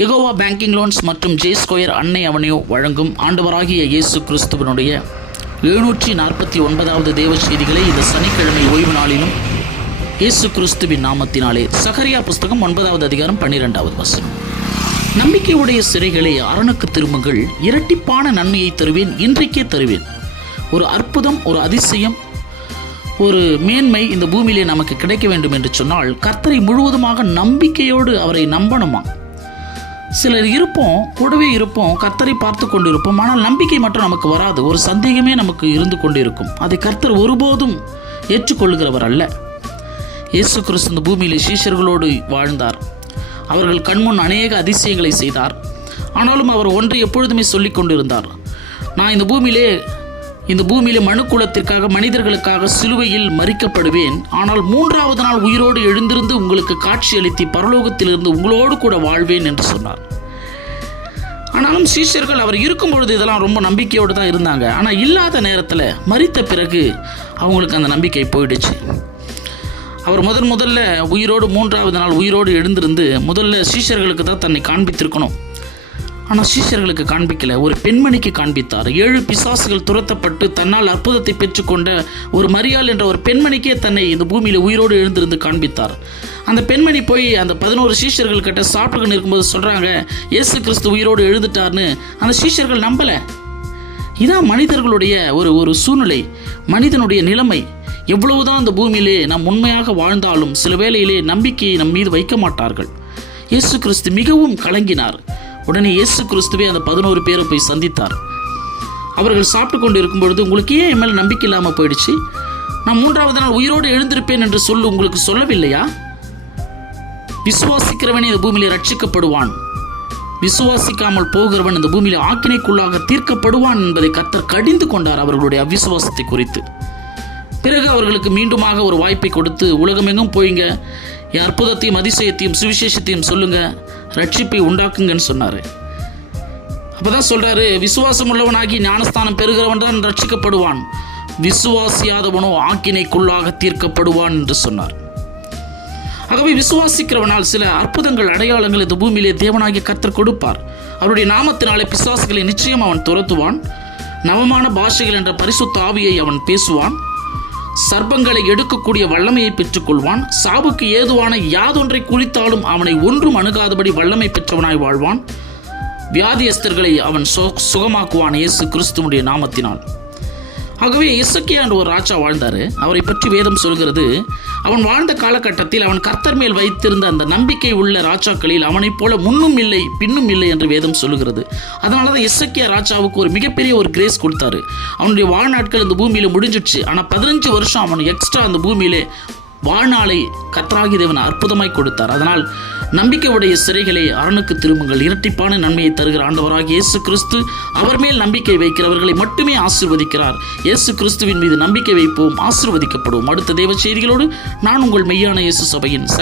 Jehovah banking loans மற்றும் J square அன்னை அவனியோ வழங்கும் ஆண்டவராகிய இயேசு கிறிஸ்துவனுடைய 749வது தேவ செய்திகளை இந்த சனிக்கிழமை ஓய்வு நாளிலும் இயேசு கிறிஸ்துவின் நாமத்தினாலே. சகரியா புஸ்தகம் 9வது அதிகாரம் 12வது வசனம். நம்பிக்கையுடைய சிறைகளே, அரணுக்கு திரும்புங்கள், இரட்டிப்பான நன்மையை தருவேன், இன்றைக்கே தருவேன். ஒரு அற்புதம், ஒரு அதிசயம், ஒரு மேன்மை இந்த பூமியிலே நமக்கு கிடைக்க வேண்டும் என்று சொன்னால் கர்த்தரை முழுவதுமாக நம்பிக்கையோடு அவரை நம்பணுமா. சிலர் இருப்போம், கூடவே இருப்போம், கர்த்தரை பார்த்து கொண்டு இருப்போம், ஆனால் நம்பிக்கை மட்டும் நமக்கு வராது. ஒரு சந்தேகமே நமக்கு இருந்து கொண்டு இருக்கும். அதை கர்த்தர் ஒருபோதும் ஏற்றுக்கொள்கிறவர் அல்ல. இயேசு கிறிஸ்து இந்த பூமியிலே சீஷர்களோடு வாழ்ந்தார். அவர்கள் கண்முன் அநேக அதிசயங்களை செய்தார். ஆனாலும் அவர் ஒன்றை எப்பொழுதுமே சொல்லிக் கொண்டிருந்தார். நான் இந்த பூமியிலே மனுக்குலத்திற்காக, மனிதர்களுக்காக சிலுவையில் மரிக்கப்படுவேன். ஆனால் 3வது நாள் உயிரோடு எழுந்திருந்து உங்களுக்கு காட்சியளித்து பரலோகத்திலிருந்து உங்களோடு கூட வாழ்வேன் என்று சொன்னார். ஆனாலும் சீஷர்கள் அவர் இருக்கும் பொழுது இதெல்லாம் ரொம்ப நம்பிக்கையோடு தான் இருந்தாங்க. ஆனால் இல்லாத நேரத்தில், மரித்த பிறகு அவங்களுக்கு அந்த நம்பிக்கை போயிடுச்சு. அவர் முதல்ல உயிரோடு 3வது நாள் உயிரோடு எழுந்திருந்து முதல்ல சீஷர்களுக்கு தான் தன்னை காண்பித்திருக்கணும். ஆனால் சீஷர்களுக்கு காண்பிக்கல, ஒரு பெண்மணிக்கு காண்பித்தார். 7 பிசாசுகள் துரத்தப்பட்டு தன்னால் அற்புதத்தை பெற்றுக்கொண்ட ஒரு மரியாள் என்ற ஒரு பெண்மணிக்கே தன்னை இந்த பூமியில் உயிரோடு எழுந்திருந்து காண்பித்தார். அந்த பெண்மணி போய் அந்த 11 சீஷர்கள் கிட்ட சாப்பிட்டு இருக்கும்போது சொல்கிறாங்க, இயேசு கிறிஸ்து உயிரோடு எழுந்துட்டார்னு. அந்த சீஷர்கள் நம்பலை. இதான் மனிதர்களுடைய ஒரு சூழ்நிலை, மனிதனுடைய நிலைமை. எவ்வளவுதான் அந்த பூமியிலே நாம் உண்மையாக வாழ்ந்தாலும் சில வேளையிலே நம்பிக்கையை நம் மீது வைக்க மாட்டார்கள். இயேசு கிறிஸ்து மிகவும் கலங்கினார். உடனே இயேசு கிறிஸ்துவே அந்த 11 பேரை போய் சந்தித்தார். அவர்கள் சாப்பிட்டு கொண்டு இருக்கும் பொழுது, உங்களுக்கு ஏன் என் மேலே நம்பிக்கை இல்லாமல் போயிடுச்சு? நான் 3வது நாள் உயிரோடு எழுந்திருப்பேன் என்று உங்களுக்கு சொல்லவில்லையா? விசுவாசிக்கிறவனே இந்த பூமியிலே ரட்சிக்கப்படுவான், விசுவாசிக்காமல் போகிறவன் இந்த பூமியிலே ஆக்கினைக்குள்ளாக தீர்க்கப்படுவான் என்பதை கர்த்தர் கடிந்து கொண்டார் அவர்களுடைய அவிசுவாசத்தை குறித்து. பிறகு அவர்களுக்கு மீண்டுமாக ஒரு வாய்ப்பை கொடுத்து, உலகமெங்கும் போயிங்க, என் அற்புதத்தையும் அதிசயத்தையும் சுவிசேஷத்தையும் சொல்லுங்க, ரட்சிப்பை உண்டாக்குங்கன்னு சொன்னார். அப்போதான் சொல்றாரு, விசுவாசம் உள்ளவனாகி ஞானஸ்தானம் பெறுகிறவன் தான் ரட்சிக்கப்படுவான், விசுவாசியாதவனோ ஆக்கினைக்குள்ளாக தீர்க்கப்படுவான் என்று சொன்னார். ஆகவே விசுவாசிக்கிறவனால் சில அற்புதங்கள், அடையாளங்கள் இந்த பூமியிலே தேவனாகிய கர்த்தர் கொடுப்பார். அவருடைய நாமத்தினாலே பிசாசுகளை நிச்சயம் அவன் துரத்துவான். நவமான பாஷைகள் என்ற பரிசுத்த ஆவியை அவன் பேசுவான். சர்ப்பங்களை எடுக்கக்கூடிய வல்லமையை பெற்றுக்கொள்வான். சாவுக்கு ஏதுவான யாதொன்றை குறித்தாலும் அவனை ஒன்றும் அணுகாதபடி வல்லமை பெற்றவனாய் வாழ்வான். வியாதியஸ்தர்களை அவன் சுகமாக்குவான் இயேசு கிறிஸ்துவுடைய நாமத்தினால். ஆகவே எசேக்கியா என்ற ஒரு ராஜா வாழ்ந்தார். அவரை பற்றி வேதம் சொல்கிறது, அவன் வாழ்ந்த காலகட்டத்தில் அவன் கர்த்தர் மேல் வைத்திருந்த அந்த நம்பிக்கை உள்ள ராஜாக்களில் அவனைப் போல முன்னும் இல்லை பின்னும் இல்லை என்று வேதம் சொல்லுகிறது. அதனால தான் எசேக்கியா ராஜாவுக்கு ஒரு மிகப்பெரிய ஒரு கிரேஸ் கொடுத்தாரு. அவனுடைய வாழ்நாட்கள் இந்த பூமியில் முடிஞ்சிடுச்சு. ஆனால் 15 வருஷம் அவன் எக்ஸ்ட்ரா அந்த பூமியிலே வாழ்நாளை கர்த்தராகிய தேவன் அற்புதமாய் கொடுத்தார். அதனால் நம்பிக்கையுடைய சிறைகளே, அரணுக்கு திரும்புங்கள், இரட்டிப்பான நன்மையை தருகிற ஆண்டவராகிய இயேசு கிறிஸ்து அவர் மேல் நம்பிக்கை வைக்கிறவர்களை மட்டுமே ஆசீர்வதிக்கிறார். இயேசு கிறிஸ்துவின் மீது நம்பிக்கை வைப்போம், ஆசீர்வதிக்கப்படுவோம். அடுத்த தேவ செய்திகளோடு நான் உங்கள் மெய்யான இயேசு சபையின்